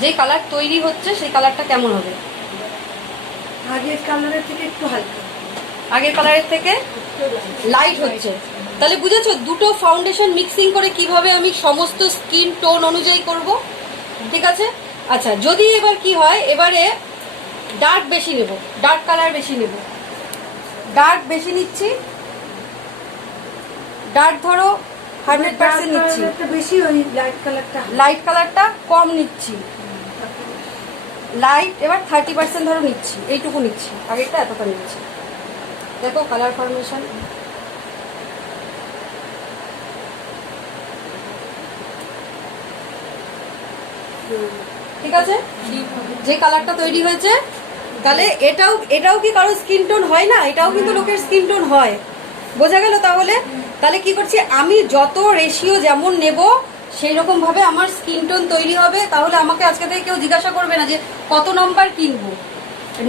যে কালার তৈরি হচ্ছে সেই কালারটা কেমন হবে? আগের কালারের থেকে একটু হালকা, আগের কালারের থেকে লাইট হচ্ছে। তাহলে বুঝেছো দুটো ফাউন্ডেশন মিক্সিং করে কিভাবে আমি সমস্ত স্কিন টোন অনুযায়ী করব, ঠিক আছে? আচ্ছা, যদি এবার কি হয়, এবারে ডার্ক বেশি নেব, ডার্ক কালার বেশি নেব, ডার্ক বেশি নিচ্ছি। ডার্ক ধরো 100% নিচ্ছি, বেশি, ওই লাইট কালারটা লাইট কালারটা কম নিচ্ছি। লাইট এবার 30% ধরো নিচ্ছি, এইটুকু নিচ্ছি, আগেরটা এতটা নিচ্ছি। দেখো কালার ফরমেশন, ঠিক আছে? যে কালারটা তৈরি হয়েছে, তাহলে এটাও কি কারো স্কিন টোন হয় না? এটাও কিন্তু লোকের স্কিন টোন হয়, বোঝা গেল? তাহলে তাহলে কি করছি আমি, যত রেশিও যেমন নেব সেই রকম ভাবে আমার স্কিন টোন তৈরি হবে। তাহলে আমাকে আজকে থেকে কেউ জিজ্ঞাসা করবে না যে কত নাম্বার কিনবো।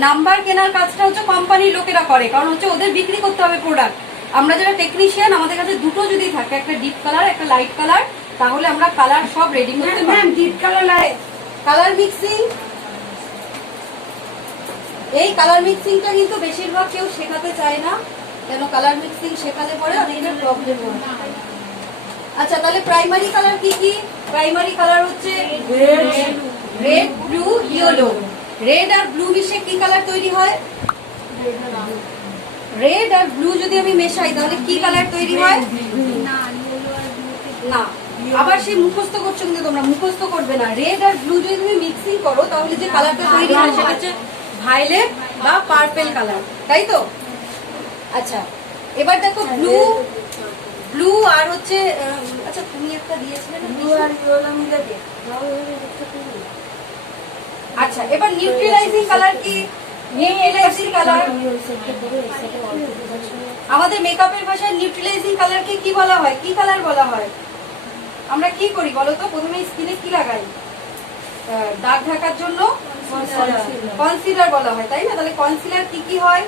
নাম্বার কেনার কাজটা হচ্ছে কোম্পানির লোকেরা করে, কারণ হচ্ছে ওদের বিক্রি করতে হবে প্রোডাক্ট। আমরা যারা টেকনিশিয়ান, আমাদের কাছে দুটো যদি থাকে, একটা ডিপ কালার একটা লাইট কালার, তাহলে আমরা কালার সব রেডি করতে পারি। Deep colour, light colour mixing, এই কালার মিক্সিংটা কিন্তু বেশিরভাগ কেউ শেখাতে চায় না, কেন কালার মিক্সিং শেখালে পরে অনেকটা প্রবলেম হয়। আচ্ছা, তাহলে প্রাইমারি কালার কি কি? প্রাইমারি কালার হচ্ছে রেড, ব্লু, ইয়েলো। রেড আর ব্লু মিশে কি কালার তৈরি হয়? রেড আর ব্লু যদি আমি মেশাই তাহলে কি কালার তৈরি হয়? না, আবার সেই মুখস্থ করছো, কিন্তু তোমরা মুখস্থ করবে না। রেড আর ব্লু যদি তুমি মিক্সিং করো তাহলে যে কালারটা তৈরি হয় সেটা হচ্ছে ভায়োলেট বা পার্পল কালার, তাই তো? আচ্ছা, এবার দেখো ব্লু, ব্লু আর হচ্ছে, আচ্ছা তুমি একটা দিয়েছিলে না, ব্লু আর ইয়েলো মিলে দিয়ে। আচ্ছা, এবার নিউট্রালাইজিং কালার কি? নিউট্রালাইজিং কালার আমাদের মেকআপের ভাষায় নিউট্রালাইজিং কালারকে কি বলা হয়? কি কালার বলা হয়? আমরা কি করি বলো তো? প্রথমে স্কিনে কি লাগাই? দাগ ঢাকার জন্য কনসিলার বলা হয়, তাই না? তাহলে কনসিলার কি কি হয়?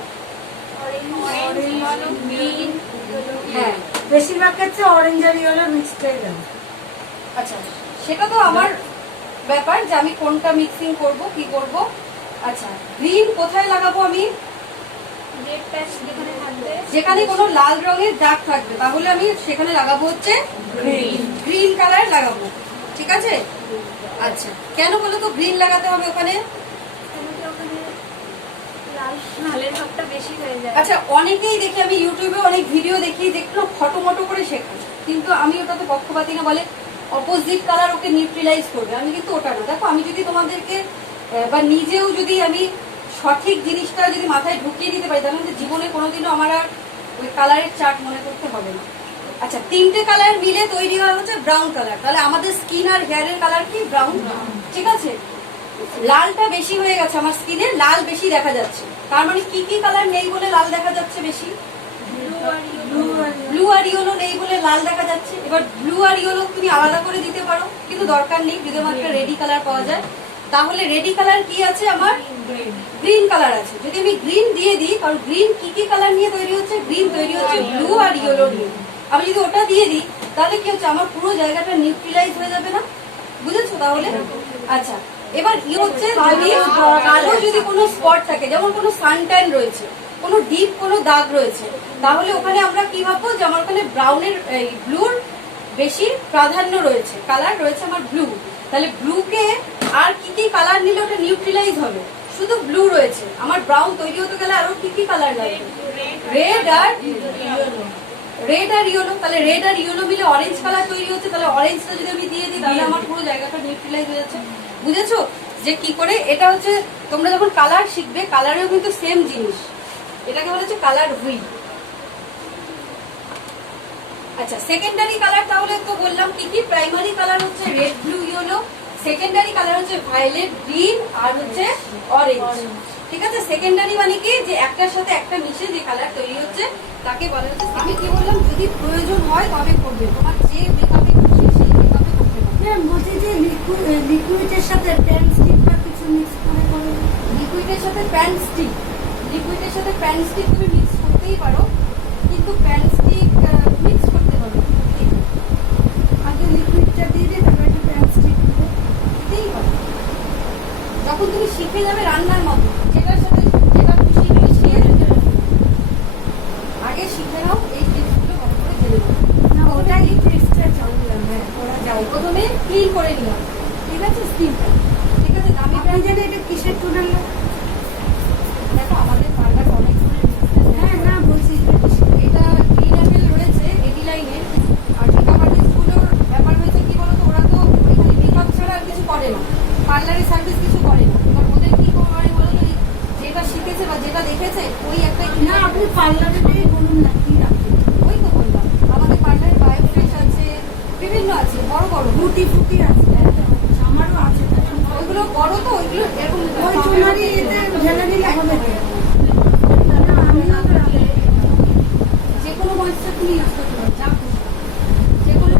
হ্যাঁ, বেশিরভাগ ক্ষেত্রে অরেঞ্জ আর ইয়েলো মিক্সড হয়ে গেল। আচ্ছা, সেটা তো আমার ব্যাপার যে আমি কোনটা মিক্সিং করব, কি করব। আচ্ছা, গ্রিন কোথায় লাগাবো আমি? যেখানে কোনো লাল রঙের দাগ থাকবে তাহলে আমি সেখানে লাগাবো হচ্ছে গ্রিন কালার লাগাবো, ঠিক আছে? আচ্ছা, কেন বলো তো গ্রিন লাগাতে হবে ওখানে? আচ্ছা, অনেকেই দেখি, আমি ইউটিউবে অনেক ভিডিও দেখি যেগুলো ফটোমটো করে শেখায়, কিন্তু আমি ওটাতে পক্ষপাতী না, বলে অপোজিট কালার ওকে নিউট্রালাইজ করবে। আমি কিন্তু ওটা না। দেখো, আমি যদি তোমাদেরকে বা নিজেও যদি আমি সঠিক জিনিসটা যদি মাথায় ঢুকিয়ে দিতে পারি, তাহলে জীবনে কোনোদিনও আমার আর ওই কালারের চার্ট মনে করতে হবে না। আচ্ছা, তিনটে কালার মিলে তৈরি হয় হচ্ছে ব্রাউন কালার। তাহলে আমাদের স্কিন আর হেয়ারের কালার কি? ব্রাউন, ঠিক আছে? লালটা বেশি হয়ে গেছে আমার স্কিনে, লাল বেশি দেখা যাচ্ছে, তার মানে কি কি কালার নেই বলে লাল দেখা যাচ্ছে বেশি? ব্লু আর ইয়েলো নেই বলে লাল দেখা যাচ্ছে। এবার ব্লু আর ইয়েলো তুমি আলাদা করে দিতে পারো, কিন্তু দরকার নেই, যদি আমার একটা রেডি কালার পাওয়া যায়। তাহলে রেডি কালার কি আছে আমার? গ্রিন কালার আছে। যদি আমি গ্রিন দিয়ে দিই, কারণ গ্রিন কি কি কালার নিয়ে তৈরি হচ্ছে? গ্রিন তৈরি হচ্ছে ব্লু আর ইয়েলো নিয়ে। আমি যদি ওটা দিয়ে দিই তাহলে কি হচ্ছে? আমার পুরো জায়গাটা নিউট্রালাইজ হয়ে যাবে না? বুঝেছো তাহলে? আচ্ছা, এবার ই হচ্ছে যদি কালো যদি কোনো স্পট থাকে, যেমন কোনো সানট্যান রয়েছে, কোনো ডিপ কোনো দাগ রয়েছে, তাহলে ওখানে আমরা কি ভাববো যে আমার ওখানে ব্রাউনের ব্লুর বেশি প্রাধান্য রয়েছে, কালার রয়েছে আমার ব্লু। তাহলে ব্লুকে আর কি কি কালার নিলে ওটা নিউট্রালাইজ হবে? শুধু ব্লু রয়েছে, আমার ব্রাউন তৈরি হতে গেলে আরো কি কি কালার লাগবে? রেড আর রেড আর ইয়েলো। তাহলে রেড আর ইয়েলো মিলে অরেঞ্জ কালার তৈরি হচ্ছে। তাহলে অরেঞ্জটা যদি আমি দিয়ে দিই তাহলে আমার পুরো জায়গাটা নিউট্রালাইজ হয়ে যাচ্ছে। বুঝেছো যে কি করে? এটা হচ্ছে তোমরা যখন কালার শিখবে, কালারেও কিন্তু সেম জিনিস, এটাকে বলা হচ্ছে কালার হুইল। আচ্ছা, সেকেন্ডারি কালার তাহলে তো বললাম কি কি। প্রাইমারি কালার হচ্ছে red, blue, yellow. Secondary colour হচ্ছে ভায়োলেট, গ্রিন আর হচ্ছে অরেঞ্জ, ঠিক আছে? সেকেন্ডারি মানে কি? যে একটার সাথে একটা মিশে যে কালার তৈরি হচ্ছে তাকে বলা হচ্ছে। আমি কি বললাম, যদি প্রয়োজন হয় তবে করবে, তোমার যে মেকআপে খুশি সেই মেকআপে করতে পারবে। বলছি যে লিকুইডের সাথে প্যান স্টিক বা কিছু মিক্স করে করো। লিকুইডের সাথে প্যান স্টিক, লিকুইডের সাথে প্যান স্টিক তুমি মিক্স করতেই পারো, কিন্তু প্যান স্টিক মিক্স করতে পারো আগে লিকুইডটা দিয়ে দিই, তারপর একটু প্যান স্টিক দিতেই পারো। প্রথমে ক্লিন করে নিলাম, ঠিক আছে, স্কিনটা, ঠিক আছে। দামি আপনি জানেন এটা কিসের চুড়াল? দেখো আমাদের পার্লার অনেক হ্যাঁ না বলছি এটা কিসের? এটা গ্রিন অ্যাপেল রয়েছে এডি লাইনের। আর মেকআপ আর্টিস্টগুলোর ব্যাপার হয়েছে কি বলতো, ওরা তো ওইখানে মেকআপ ছাড়া আর কিছু করে না, পার্লারে সার্ভিস কিছু করে না। এবার ওদের কি করে বলতো, এই যেটা শিখেছে বা যেটা দেখেছে ওই একটা না আপনি পার্লারে গিয়ে বলুন না কি রাখবেন। ওই তো বললাম, আমাদের পার্লারে বায়োফ্রেশ আছে, বিভিন্ন আছে, বড় বড় ফুটি ফুটি আছে, আমারও আছে। ওইগুলো বড়, তো ওইগুলো এরকম ওই চুনারি এতে ঢেলে দিলে হবে তো। না, আমিও তো রাখবো। যে কোনো ময়েশ্চার তুমি ইউজ করতে পারো, যা খুশি। যে কোনো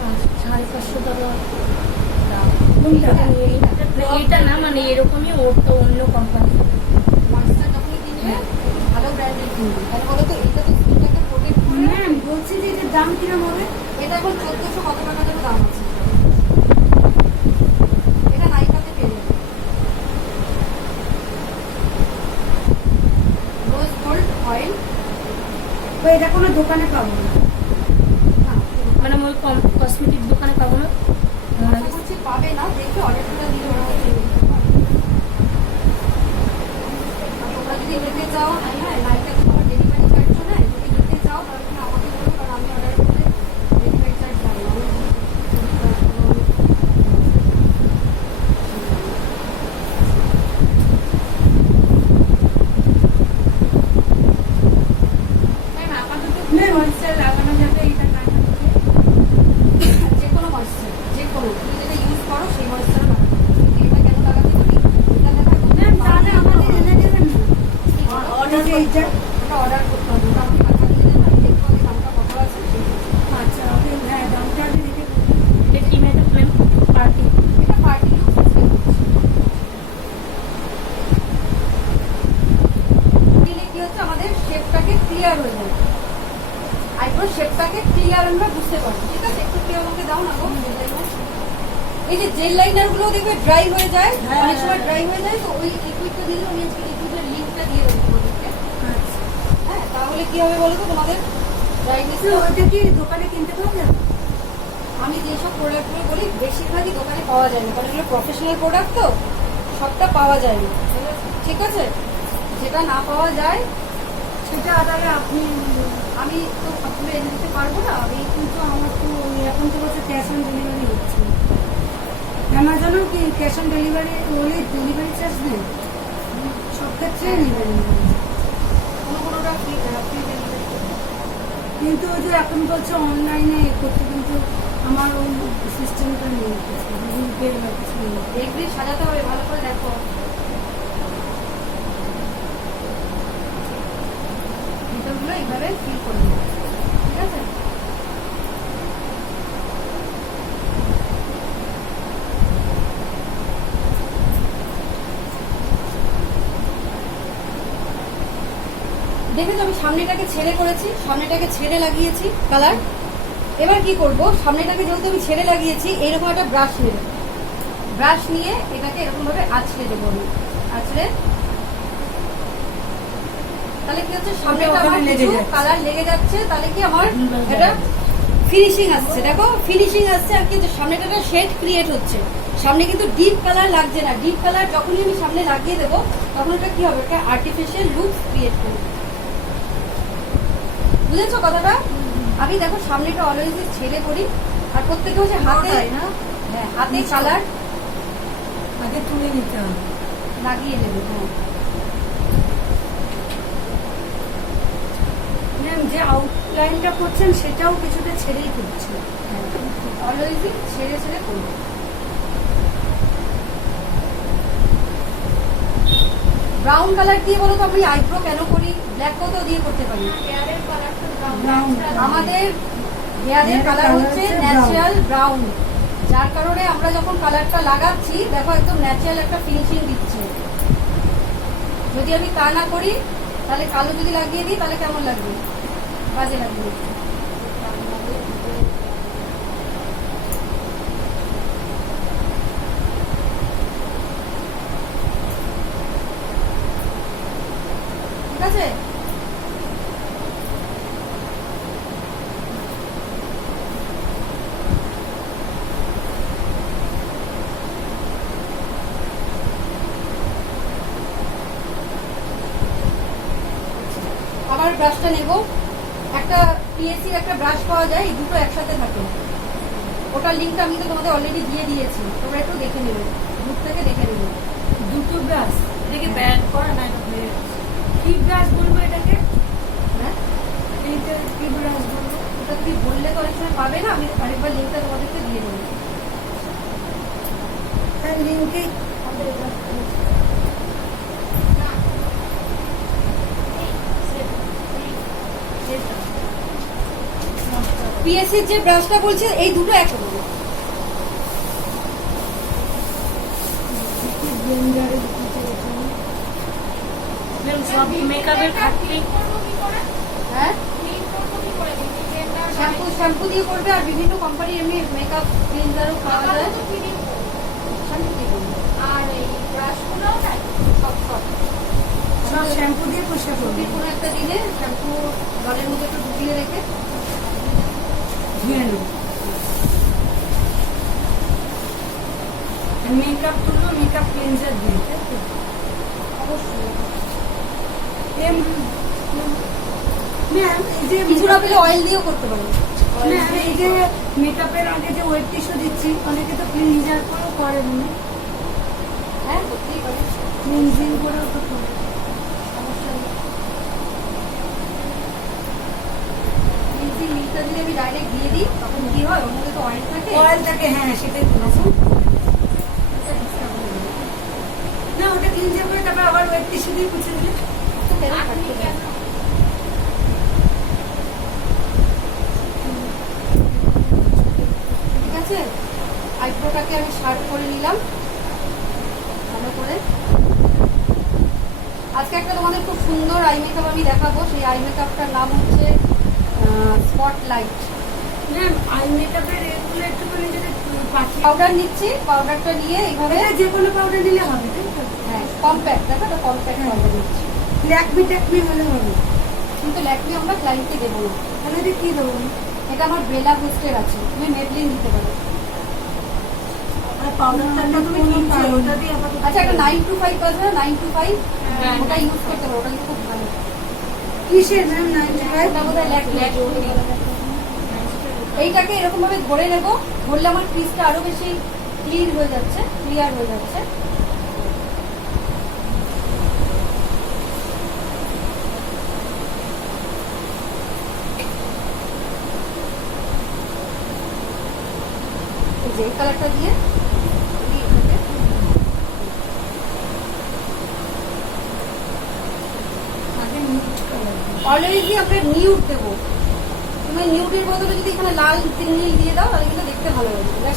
550 টাকা কোনটা? এটা না, মানে এরকমই ওর তো অন্য কোম্পানি। ময়েশ্চার যখনই কিনবে ভালো ব্র্যান্ডের কিনবে, তাহলে বলো তো এটা তো স্কিনটাকে প্রোটেক্ট করবে। ম্যাম বলছি যে এটার দাম কিরম হবে? এটা এখন 1400 কত টাকা যেন দাম আছে। এটা নাইকাতে পেয়ে যাবে। Rose gold oil. তো এটা কোনো দোকানে পাবো না। না, মানে ওই কসমেটিক দোকানে পাবো না। আশা করছি পাবে না, দেখে অর্ডারটা দিয়ে ওরা হচ্ছে দিতে পারবে। আর তোমরা যদি নিতে চাও, হ্যাঁ নাইকাতে তোমার ডেলিভারি চার্জও নেয়, যদি নিতে চাও তাহলে তুমি আমাকে বলো, কারণ আমি অর্ডার করলে ডেলিভারি চার্জ যাবে না। ম্যাম আপাতত ময়েশ্চার লাগানো যাবে এটা টাকা থেকে। যে কোনো ময়েশ্চার, যে কোনো তুমি যেটা ইউজ করো সেই ময়েশ্চার লাগাতে হবে। এটা কেন লাগাতে পারি, এটা দেখা ম্যাম তাহলে আমাদের এনে দেবেন না? অর্ডার এইটা ওটা অর্ডার করতে হবে, ওটা আমাকে টাকা দিয়ে দেবে, আমি দেখতে হবে দামটা কত আছে সেই হিসেবে। আচ্ছা ওকে, হ্যাঁ দামটা আগে দেখে এটা কি ম্যাডাম ম্যাম? পার্টি এটা পার্টি লুক দিলে কি হচ্ছে, আমাদের শেপটাকে ক্লিয়ার হয়ে যায়, আইব্রো শেপটাকে ক্লিয়ার আমরা বুঝতে পারবো, ঠিক আছে। একটু কি আমাকে দাও না গো gel liner। এই যে জেল লাইনার গুলো দেখবে ড্রাই হয়ে যায়, হ্যাঁ, অনেক সময় হ্যাঁ। ড্রাই হয়ে যায়, তো ওই লিকুইডটা দিলে আমি আজকে লিকুইডের লিঙ্কটা দিয়ে দেবো তোমাদেরকে। আচ্ছা। হ্যাঁ, তাহলে কি হবে বলো তো, তোমাদের ড্রাইনেস। তো ওটা কি দোকানে কিনতে পাওয়া যাবে? আমি যেসব প্রোডাক্টগুলো বলি বেশিরভাগই দোকানে পাওয়া যায় না, কারণ এগুলো প্রফেশনাল প্রোডাক্ট, তো সবটা পাওয়া যায় না, ঠিক আছে। যেটা না পাওয়া যায় সেটা তাহলে আপনি, আমি তো সবগুলো এনে দিতে পারবো না, আমি কিন্তু আমার তো এখন তো বলছে ক্যাশ অন ডেলিভারি হচ্ছে। অ্যামাজনেও কি ক্যাশ অন ডেলিভারি ওই ডেলিভারি চার্জ নেই? সব ক্ষেত্রে নেবেন। কোনোটা ফ্রি ডেলিভারি। কিন্তু ওই যে এখন বলছে অনলাইনে করতে, কিন্তু আমার ওই সিস্টেমটা নেই, গুগল পে বা কিছু নেই। দেখবি সাজাতে হবে, ভালো করে দেখো ভিতরগুলো এইভাবে ফিল করে নেবো, ঠিক আছে। দেখেছো আমি সামনেটাকে ছেড়ে করেছি, সামনেটাকে ছেড়ে লাগিয়েছি কালার। এবার কি করব, সামনেটাকে যেহেতু আমি ছেড়ে লাগিয়েছি, এইরকম একটা ব্রাশ নেব, ব্রাশ নিয়ে এটাকে এরকম ভাবে আঁচড়ে দেবো আমি, আঁচড়ে। তাহলে কি হচ্ছে, সামনেটা ওখানে আমার লেগে কিছু যাচ্ছে। কালার লেগে যাচ্ছে, তাহলে কি আমার এটা ফিনিশিং আসছে, দেখো ফিনিশিং আসছে। আর কিন্তু সামনেটা শেড ক্রিয়েট হচ্ছে, সামনে কিন্তু ডিপ কালার লাগছে না। ডিপ কালার যখনই আমি সামনে লাগিয়ে দেবো তখন এটা কি হবে, একটা আর্টিফিশিয়াল লুক ক্রিয়েট করবে, বুঝেছো কথাটা। আমি দেখো সামনেটা অলওয়েজ ছেড়ে করি, আর প্রত্যেকে হচ্ছে হাতে, না হ্যাঁ হাতে কালার আগে তুলে নিতে হবে। লাগিয়ে দেবে। হ্যাঁ ম্যাম যে আউটলাইনটা করছেন সেটাও কিছুটা ছেড়েই করছে। অলওয়েজ ছেড়ে ছেড়ে করবো। ব্রাউন কালার দিয়ে বলো তো আমি আইব্রো কেন করি, ব্ল্যাক কত দিয়ে করতে পারি। ব্রাউন আমাদের হেয়ারের কালার হচ্ছে ন্যাচারাল ব্রাউন, যার কারণে আমরা যখন কালারটা লাগাচ্ছি দেখো একদম ন্যাচারাল একটা ফিনিশিং দিচ্ছে। যদি আমি তা না করি তাহলে কালো যদি লাগিয়ে দিই তাহলে কেমন লাগবে, বাজে লাগবে। ঠিক আছে, কালার ব্রাশটা নেব। একটা পিএসসির একটা ব্রাশ পাওয়া যায়, এই দুটো একসাথে থাকে। ওটার লিঙ্কটা আমি তো তোমাদের অলরেডি দিয়ে দিয়েছি, তোমরা একটু দেখে নেবে, গ্রুপ থেকে দেখে নেবে। দুটো ব্রাশ, এটাকে ব্যান করা না, এটা হয়ে গেছে। কি ব্রাশ বলবো এটাকে? হ্যাঁ, এইটা কি ব্রাশ বলবো? ওটা তুমি বললে তো অনেক সময় পাবে না, আমি আরেকবার লিঙ্কটা তোমাদেরকে দিয়ে দেবো। তার লিঙ্কে পিএসসির যে ব্রাশটা বলছে এই দুটো একসাথে। ব্লেন্ডারে সব মেকআপের খাটলি হ্যাঁ, শ্যাম্পু দিয়ে করবে, আর বিভিন্ন কোম্পানির এমনি মেকআপ ক্লিনজারও পাওয়া যায়। শ্যাম্পু দিয়ে করবে। আর এই ব্রাশগুলোও তাই। সব সব সব শ্যাম্পু দিয়ে পরিষ্কার করবি। ছবির কোনো একটা দিনে শ্যাম্পু জলের মধ্যে একটু ডুবিয়ে রেখে ধুয়ে নেব। মেকআপ তুলবো, মেকআপ ক্লিনজার দিয়ে, তাই তো? অবশ্যই। ম্যাম, এই যে কিছু না পেলে অয়েল দিয়েও করতে পারো। ম্যাম, এই যে মেকআপের আগে যে ওয়েট টিস্যু দিচ্ছি, অনেকে তো ক্লিনজার করেও করে না, হ্যাঁ, করতেই পারে, ক্লিনজিং করেও তো করে। সমস্যা নেই। লিপটা যদি আমি ডাইরেক্ট দিয়ে দিই তখন কি হয়, ওর মধ্যে তো অয়েল থাকে। অয়েল থাকে, হ্যাঁ সেটাই বলেছি। না, ওটা ক্লিনজার করে তারপর আবার ওয়েট টিস্যু দিয়ে মুছে দিলে। ঠিক আছে, আইব্রোটাকে আমি শার্প করে নিলাম ভালো করে। আজকে একটা তোমাদের খুব সুন্দর আই মেকআপ আমি দেখাবো। সেই আই মেকআপটার নাম হচ্ছে স্পটলাইট। ম্যাম, আই মেকআপের এগুলো একটুখানি যদি পাঠিয়ে, পাউডার নিচ্ছি, পাউডারটা নিয়ে এইভাবে, যে কোনো পাউডার দিলে হবে, তাই তো? হ্যাঁ কম্প্যাক্ট, দেখো তো কম্প্যাক্ট পাউডার নিচ্ছি। ল্যাকমি ট্যাকমি হলে হবে। কিন্তু ল্যাকমি আমরা ক্লায়েন্টকে দেবো না, তাহলে এটা কি দেবো? এটা আমার বেলা বুস্টের আছে, তুমি মেবলিন দিতে পারো। পাউডারটা তুমি কিনছো, ওটা দিয়ে আপাতত আচ্ছা, একটা 925 আছে না, 925 হ্যাঁ। ওটা ইউজ করতে পারো, ওটা কিন্তু খুব ভালো। কিসের ম্যাম 95? ওটা বোধহয় ল্যাকমি। এইটাকে এরকম ভাবে ধরে নেব, ধরলে আমার ক্রিজটা আরো বেশি ক্লিন হয়ে যাচ্ছে, ক্লিয়ার হয়ে যাচ্ছে। এই যে এই কালারটা দিয়ে আমি এটাকে আগে নিউড কালার। অলরেডি আমরা নিউড দেবো। তুমি নিউডের বদলে যদি এখানে লাল নীল দিয়ে দাও তাহলে কিন্তু দেখতে ভালো লাগবে।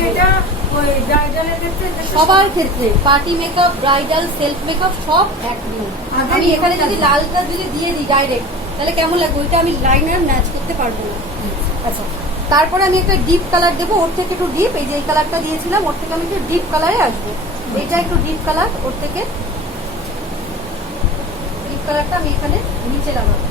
সেটা ওই ব্রাইডালের ক্ষেত্রে সবার ক্ষেত্রে party makeup, bridal, self makeup সব এক নিয়ম। আগে আমি এখানে যদি নিয়মটা লালটা যদি দিয়ে দিই ডাইরেক্ট, তাহলে কেমন লাগবে? ওইটা আমি লাইনার ম্যাচ করতে পারবো না। আচ্ছা, তারপরে আমি একটা ডিপ কালার দেবো, ওর থেকে একটু ডিপ। এই যে এই কালারটা দিয়েছিলাম ওর থেকে আমি একটু ডিপ কালারে আসবো। এইটা একটু ডিপ কালার, ওর থেকে ডিপ কালারটা আমি এখানে নিচে লাগাবো।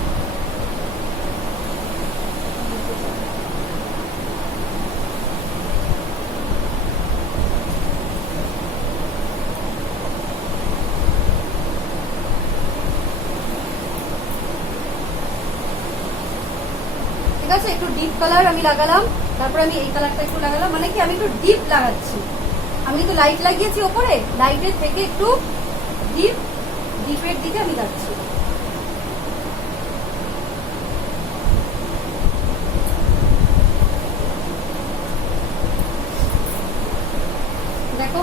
ঠিক আছে, একটু ডিপ কালার আমি লাগালাম, তারপরে আমি এই কালারটা একটু লাগালাম। মানে কি, আমি একটু ডিপ লাগাচ্ছি। আমি কিন্তু লাইট লাগিয়েছি ওপরে, লাইটের থেকে একটু ডিপ, ডিপের দিকে আমি যাচ্ছি। দেখো,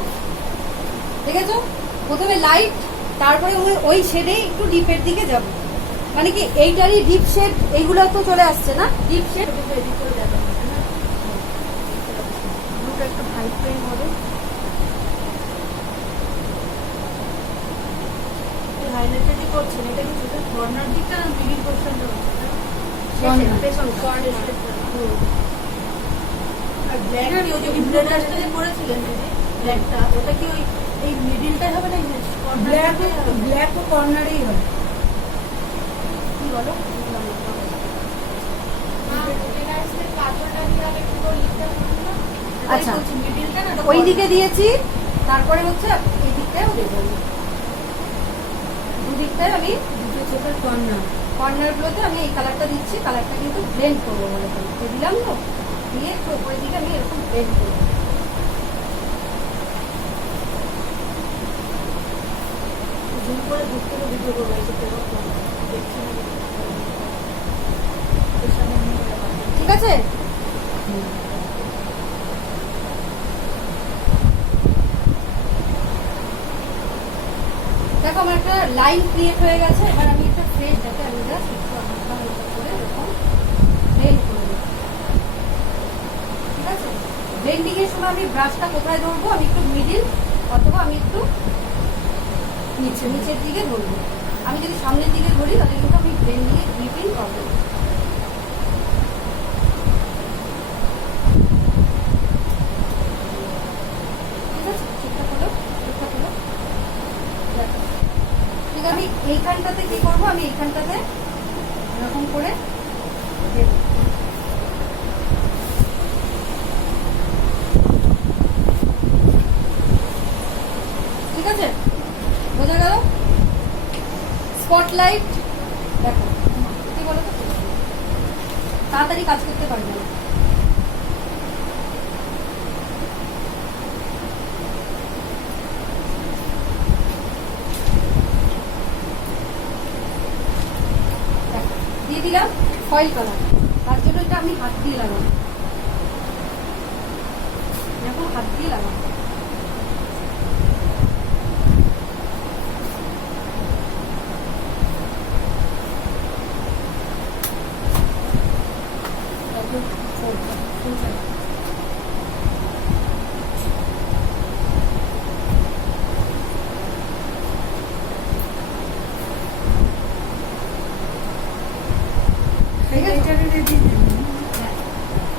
দেখেছো? প্রথমে লাইট, তারপরে ওই শেডে একটু ডিপের দিকে যাব। মানে কি, এইটারই ডিপ শেড, এইগুলো তো চলে আসছে না ডিপ শেড। দুটো একটু হাইট পেন হবে। হাইলাইটারই করছেন, এটা কি চোখের কর্নার দিকটা না মিডিল পোর্শনটা হচ্ছে? পেছন কর্নার আর ব্ল্যাক কি ওই যে ব্লেন্ডারটা যে করেছিলেন দিদি, ব্ল্যাকটা ওটা কি ওই এই মিডিলটাই হবে না ব্ল্যাক ব্ল্যাক ও কর্নারেই হয়। কি বলো? আচ্ছা, মিডিলটা না ওই দিকে দিয়েছি, তারপরে হচ্ছে এই দিকটাও দেবো। দুদিকটায় আমি দুটো চোখের কর্নার। কর্নারগুলোতে আমি এই কালারটা দিচ্ছি, কালারটা কিন্তু ব্লেন্ড করবো বলে দিলাম তো, দিয়ে একটু উপরের দিকে আমি এরকম ব্লেন্ড করবো। জুম করে ঘুরতে ভিডিও করবো, এই যে দেখছি না, ঠিক আছে? দেখো আমার একটা লাইন ক্রিয়েট হয়ে গেছে। এবার আমি একটা ফ্রেশ যাতে আমি জাস্ট একটু হালকা হালকা করে এরকম ব্লেন্ড করে দেবো। ঠিক আছে? ব্লেন্ডিং এর সময় আমি ব্রাশটা কোথায় ধরবো? আমি একটু মিডিল অথবা আমি একটু নিচের দিকে ধরবো। আমি যদি সামনের দিকে ধরি তাহলে কিন্তু আমি ব্লেন্ডিং এ গ্রিপিং পাবো। ঠিক আছে? ঠিকঠাক হলো? ঠিকঠাক হলো? ঠিক আছে, আমি এইখানটাতে কি করবো? আমি এইখানটাতে এরকম করে দেবো। ঠিক আছে? বোঝা গেল? স্পটলাইট দেখো কি বলো তো, তাড়াতাড়ি কাজ করতে পারবে না। দিয়ে দিলাম ফয়েল কালার, তার জন্য এটা আমি হাত দিয়ে লাগাবো, এরকম হাত দিয়ে লাগাবো।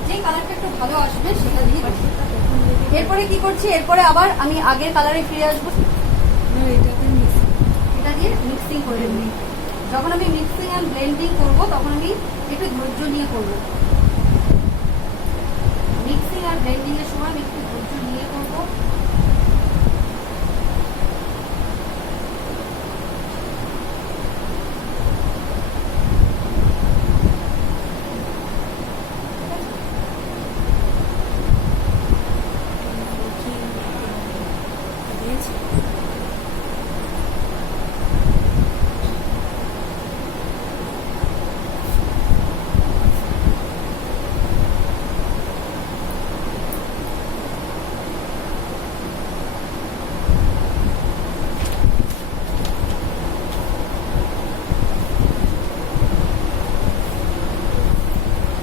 যে কালারটা একটু ভালো আসবে সেটা দিয়ে দেবো। এরপরে কি করছি? এরপরে আবার আমি আগের কালারে ফিরে আসবো, এটা দিয়ে মিক্সিং করে নিই। যখন আমি মিক্সিং অ্যান্ড ব্লেন্ডিং করবো তখন আমি একটু ধৈর্য নিয়ে করবো। মিক্সিং আর ব্লেন্ডিং এর সময় আমি একটু ধৈর্য নিয়ে করবো।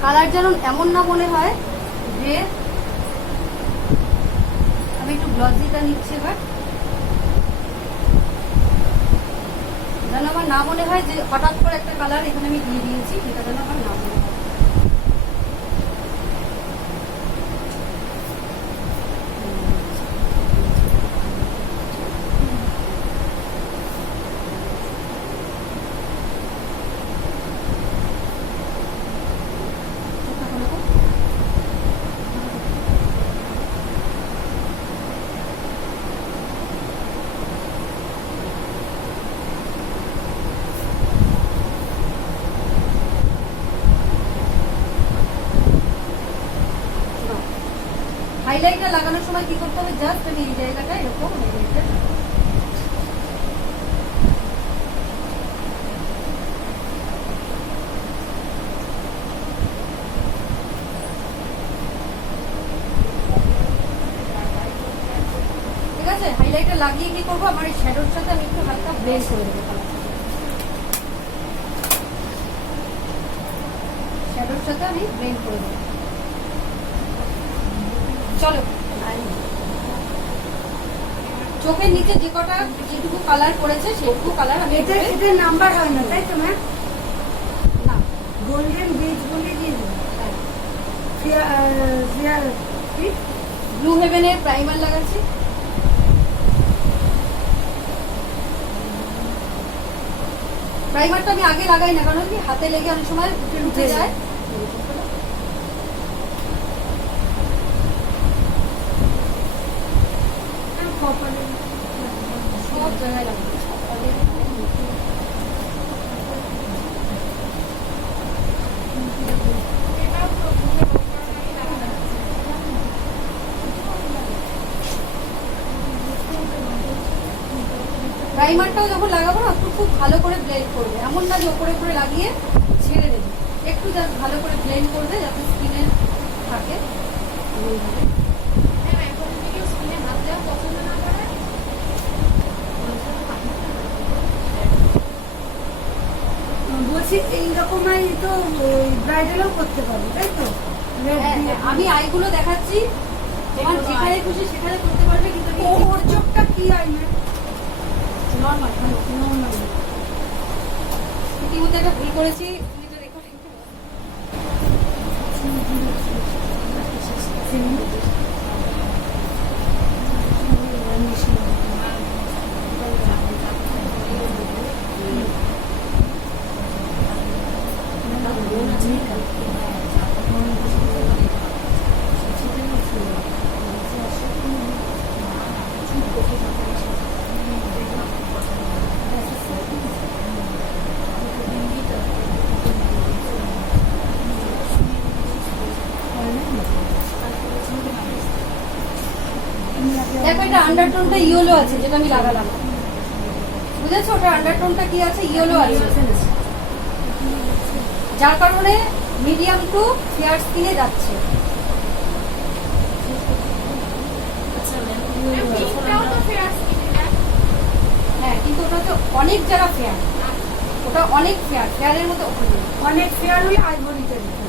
কালার যেন এমন না মনে হয় যে আমি একটু গ্লসিটা নিচ্ছি, এবার যেন আমার না মনে হয় যে হঠাৎ করে একটা কালার এখানে আমি দিয়ে দিয়েছি, সেটা যেন আমার না মনে হয়। হাইলাইটার লাগানোর সময় কি করতে হবে? জাস্ট আমি এই জায়গাটা এরকম হাইলাইটার ঠিক আছে? হাইলাইটার লাগিয়ে কি করবো? আমার এই শ্যাডোর সাথে আমি একটু হালকা ব্লেন্ড করে দেবো। শ্যাডোর সাথে আমি ব্লেন্ড করে দেবো। চলো, চোখের নিচে যে কটা যেটুকু কালার করেছে সেটুকু কালার আমি এটা নাম্বার হয় না, তাই তো ম্যাম? না, গোল্ডেন বিচ বলে দিয়ে ব্লু হেভেনের প্রাইমার লাগাচ্ছি। প্রাইমারটা আমি আগে লাগাই না, কারণ কি হাতে লেগে অনেক সময় উঠে যায়। সব জায়গায় লাগাবো। প্রাইমারটাও যখন লাগাবো না খুব খুব ভালো করে ব্লেন্ড করবে, এমন না যে ওপরে উপরে লাগিয়ে ছেড়ে দেবে, একটু জাস্ট ভালো করে ব্লেন্ড করবে যাতে স্কিনে থাকে। এইভাবে। বলছি এইরকমই তো ব্রাইডালও করতে পারবে, তাই তো? red হ্যাঁ, দিয়ে। আমি আইগুলো দেখাচ্ছি, তোমার যেখানে খুশি সেখানে করতে পারবে, কিন্তু আমি ওর চোখটা কি আই ম্যাম? Normal normal. ইতিমধ্যে একটা ভুল করেছি, তুমি তো রেকর্ড দেখো এটা আন্ডারটোনটা ইয়েলো আছে, যেটা আমি লাগালাম, বুঝেছো? ওটা আন্ডারটোনটা কি আছে, ইয়েলো আছে, যার কারণে মিডিয়াম টু ফেয়ার স্কিনে যাচ্ছে। হ্যাঁ, কিন্তু ওটা হচ্ছে অনেক যারা ফেয়ার, ওটা অনেক ফেয়ার, ফেয়ারের মধ্যে ওখানে অনেক ফেয়ার হলে আইভরিটা দিতে হবে।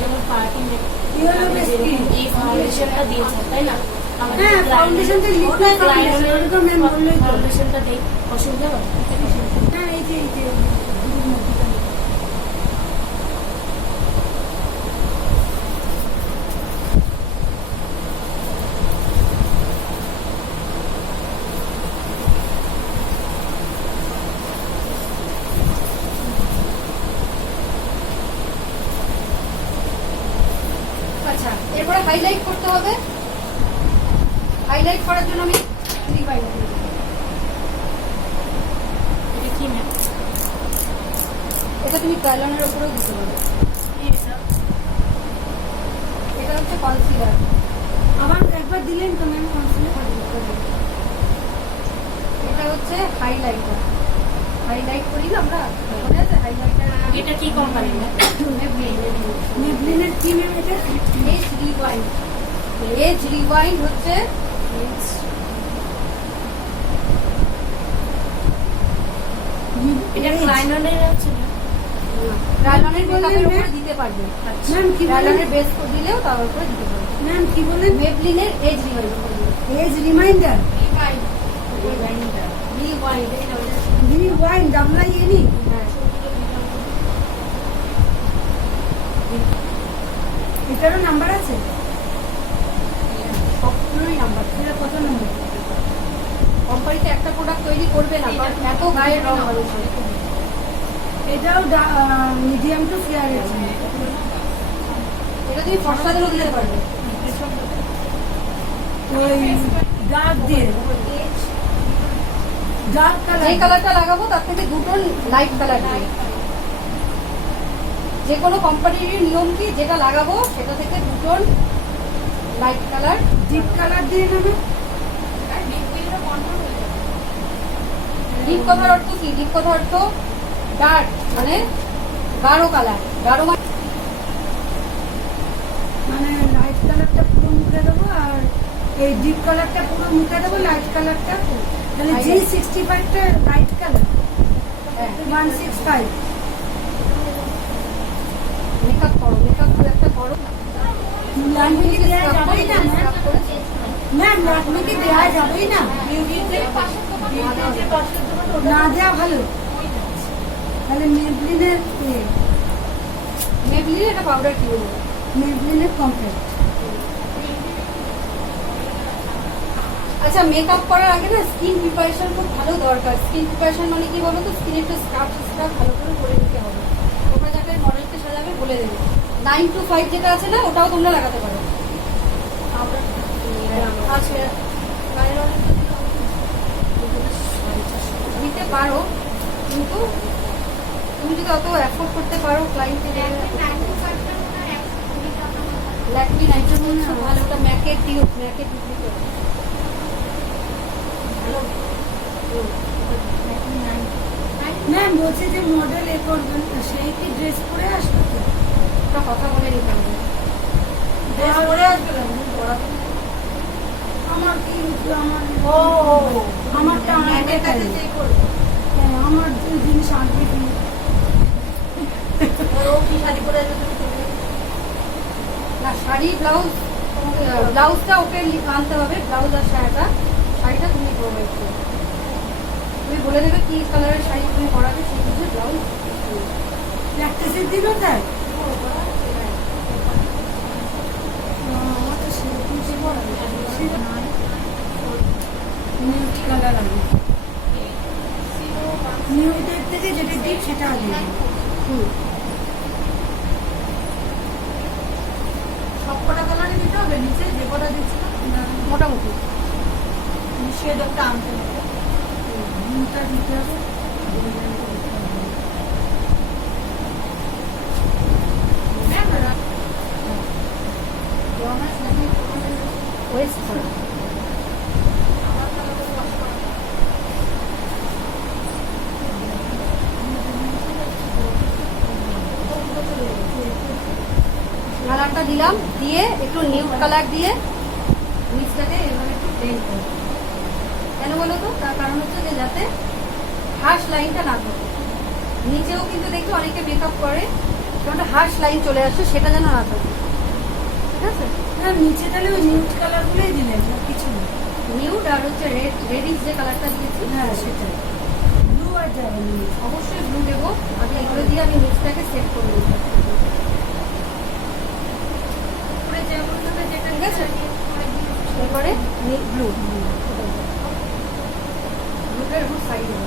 যেমন পার্টি ইয়েলো বেসকি। এই ফাউন্ডেশনটা দিয়েছে তাই না? হ্যাঁ, ফাউন্ডেশনটা লিকুইড ফাউন্ডেশন, ওটা তো ম্যাম বললেই তো। ফাউন্ডেশনটা দেই, অসুবিধা হবে? হ্যাঁ, এই যে আচ্ছা, এরপরে হাইলাইট করতে হবে। হাইলাইট করার জন্য আমি এটা কি ম্যাম? এটা তুমি কালারের উপরেও দিতে পারো। এটা হচ্ছে কনসিলার। আবার একবার দিলেন তো ম্যাম কনসিলার। এটা হচ্ছে হাইলাইটার। হাইলাইট করি না আমরা, মনে আছে হাইলাইটার? এটা কি কোম্পানি ম্যাম? মেবলিনের কি ম্যাম এটা? Age rewind. এজ রিওয়াইন্ড হচ্ছে এটা ক্লাইনারের আছে না? রায়লনের মেকআপের উপরে দিতে পারবে। ম্যাম কি বলেন? রায়লনের বেস দিলেও তার উপরে দিতে পারবে। ম্যাম কি বলেন? মেবলিনের age rewind. Age reminder. Rewind rewind আমরা ইনি। হ্যাঁ, এটারও নাম্বার আছে? সবগুলোই নাম্বার। এটা কত নম্বর? কোম্পানিতে একটা প্রোডাক্ট তৈরি করবে না, কারণ এত গায়ের রং হবে। এটাও মিডিয়াম টু ফেয়ার আছে। এটা তুমি ফর্সাদেরও দিতে পারবে। ওই ডার্ক দিয়ে ডার্ক যে কালার। কালারটা লাগাবো তার থেকে দুটো লাইট কালার দিয়ে। যে কোনো কোম্পানির নিয়ম কি, যেটা লাগাবো সেটা থেকে দুটো লাইট কালার। ডিপ কালার দিয়ে নেবে। ডিপ কথার অর্থ কি? ডিপ কথার অর্থ ডার্ক, মানে গাঢ় কালার। গাঢ় মানে লাইট কালারটা পুরো মুখে দেবো আর এই ডিপ কালারটা পুরো মুখে দেবো, লাইট কালারটা তাহলে G65টা লাইট কালার। হ্যাঁ, 165। মেকআপ করো, মেকআপ খুব একটা করো। লাইনে কি দেওয়া যাবেই না ম্যাম? মেকআপ করে ম্যাম লাইনে কি দেওয়া যাবেই না? না দেওয়া ভালো। তাহলে মেবলিনের মেবলিনের একটা পাউডার কিনে নেবো। মেবলিনের কমপ্লেট। আচ্ছা, মেকআপ করার আগে না স্কিন প্রিপারেশন খুব ভালো দরকার। স্কিন প্রিপারেশন মানে কি বলো তো? স্কিনে একটু স্ক্রাব ভালো করে করে নিতে হবে। তোমরা যাকে মডেলকে সাজাবে বলে দেবে। 9 to 5 যেটা আছে না, ওটাও তোমরা লাগাতে পারো। আছে দিতে পারো, কিন্তু তুমি যদি অত অ্যাফোর্ড করতে পারো ক্লায়েন্টের, ল্যাকমি নাইট্রো বলছো ভালো, ওটা ম্যাকের টিউব, ম্যাকের ডুপ্লিকেট। ম্যাম বলছে যে মডেল এ করবেন, সেই কি ড্রেস পরে আসবে তো? ওটা কথা বলে নিতে হবে। ড্রেস পরে আসবে কেন? তুমি পড়াবে না? আমার কি আমার ও আমারটা ম্যামের আমাকে কাছে চেক করবে। হ্যাঁ, আমার যে জিনিস আনবে কি আর ও কি শাড়ি পরে আসবে তুমি করবে? না শাড়ি ব্লাউজ, তোমাকে ব্লাউজটা ওকে আনতে হবে, ব্লাউজ আর শাড়িটা, শাড়িটা তুমি প্রোভাইড করবে। তুমি বলে দেবে কি কালারের শাড়ি তুমি পরাবে, সেই বুঝে ব্লাউজ। প্র্যাকটিসের দিনও তাই আমার তো সেরকম সে পড়াবে নিউড কালার আগে নিউডের থেকে যেটা দিই সেটা আগে সব কটা কালারই দিতে হবে নিচে যে কটা দিচ্ছি না? মোটামুটি শেড একটা আনতে হবে। নিউটা দিতে হবে ওয়েস্ট করা। কালারটা দিলাম, দিয়ে একটু নিউড কালার দিয়ে নিচটাকে এভাবে একটু প্লেন করব। কেন বলো তো? তার কারণ হচ্ছে যে যাতে হার্শ লাইনটা না থাকে। নিচেও কিন্তু দেখি অনেকে মেকআপ করে, কারণ হার্শ লাইন চলে আসে, সেটা যেন না থাকে। ঠিক আছে? না নিচে তাহলে ওই নিউড কালারগুলোই দিলেন না কিছু না নিউড আর হচ্ছে রেড, রেডিশ যে কালারটা দিয়েছি, হ্যাঁ সেটাই ব্লু আর যাবে না অবশ্যই ব্লু দেবো। আগে এগুলো দিয়ে আমি নিচটাকে সেট করে দিতে ঠিক আছে? এরপরে ব্লু, ব্লুটা এরকম সাইড দেবো।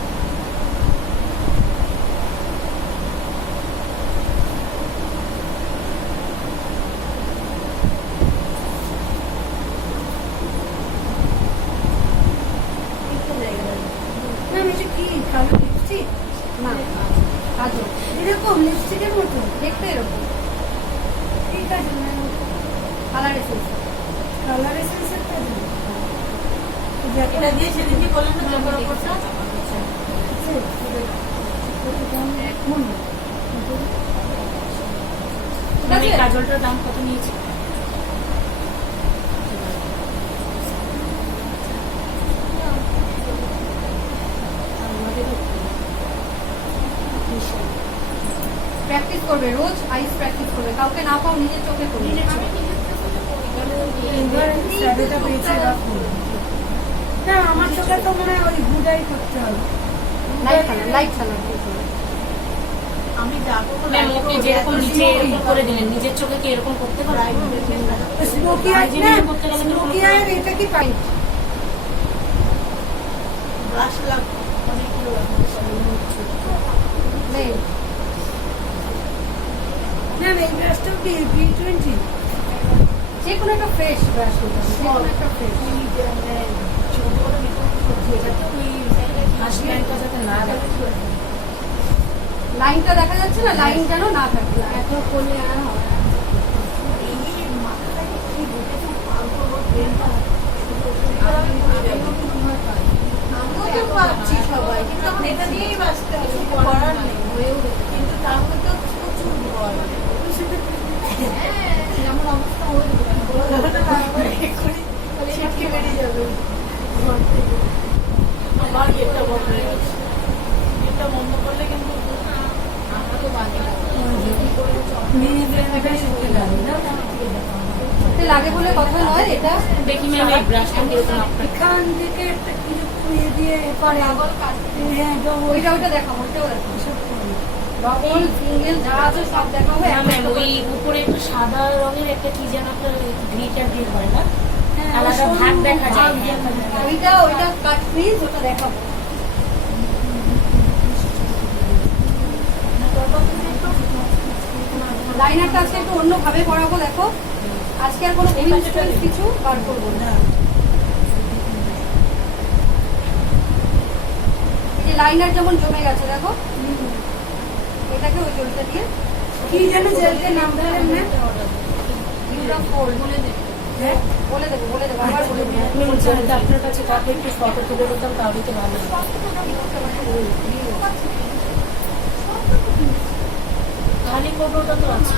ম্যাম এটা কি কালো লিপস্টিক না কাজল, এরকম লিপস্টিকের মতো দেখতে এরকম ঠিক আছে ম্যাম কালার এসেছে। কালার এসেন্সের কাজ এটা দিয়ে সেদিন কি বললেন না জবার উপরটা? ঠিক আছে? কাজলটার দাম কত নিয়েছে? প্র্যাকটিস করবে রোজ, আইস প্র্যাকটিস করবে, কাউকে না পাও নিজের চোখে করবে। এবার শাড়িটা পেয়েছে রাখুন না আমার চোখে তো মনে হয় ওই গুডাই করতে হবে লাইট কালার, লাইট কালার আমি যাবো তো ম্যাম ওকে যেরকম নিচে এরকম করে দিলেন, নিজের চোখে কি এরকম করতে পারবেন? স্মোকি আই না স্মোকি আই এটা কি পাই ব্রাশ লাগবে অনেকগুলো নেই। ম্যাম এই ব্রাশটাও কি B20 যে কোনো একটা ফ্রেশ ব্রাশ নিতে হবে, যে কোনো একটা ফ্রেশ। হাসব্যান্ডটা যাতে না দেখে। লাইনটা দেখা যাচ্ছে না, লাইন যেন না থাকে। এত করলে আর হবে না। আমিও তো ভাবছি সবাই কিন্তু এখন এটা নিয়েই বাঁচতে হবে, কিছু করার নেই। কিন্তু তাহলে তো প্রচুর ভয়। যেমন অবস্থা হয়ে ছিটকে বেরিয়ে যাবে ঘর থেকে। আমার গেটটা বন্ধ হয়ে গেছে, গেটটা বন্ধ করলে কিন্তু আমরা তো বাকি মেয়েদের ব্রাশ হতে লাগে না লাগে বলে কথা নয় এটা। দেখি ম্যাম এই ব্রাশটা কিরকম আপনার। এখান থেকে একটা কিছু খুঁয়ে দিয়ে করে হ্যাঁ ওইটা ওইটা দেখাবো, ওইটাও দেখাবো, ডবল সিঙ্গেল যা আছে সব দেখাবো। না ম্যাম ওই উপরে একটু সাদা রঙের একটা কি যেন একটা গ্লিটার দিয়ে হয় না, আলাদা ভাগ দেখা যায়। ওইটা ওইটা কাট প্লিজ, ওটা দেখাবো। লাইনারটা আজকে একটু অন্যভাবে পড়াবো, দেখো আজকে আর কোনো কিছু বার করবো না। এই যে লাইনার যেমন জমে গেছে দেখো, এটাকে ওই জলটা দিয়ে কি যেন জেলকে নাম বলেন না পুরো fold। বলে দে। হ্যাঁ বলে দেবো আবার বলে দেবো। আপনি বলছেন যে আপনার কাছে কাউকে একটু ফটো তুলে দিতাম তাহলে তো ভালো হতো। খালি ফটোটা তো আছে।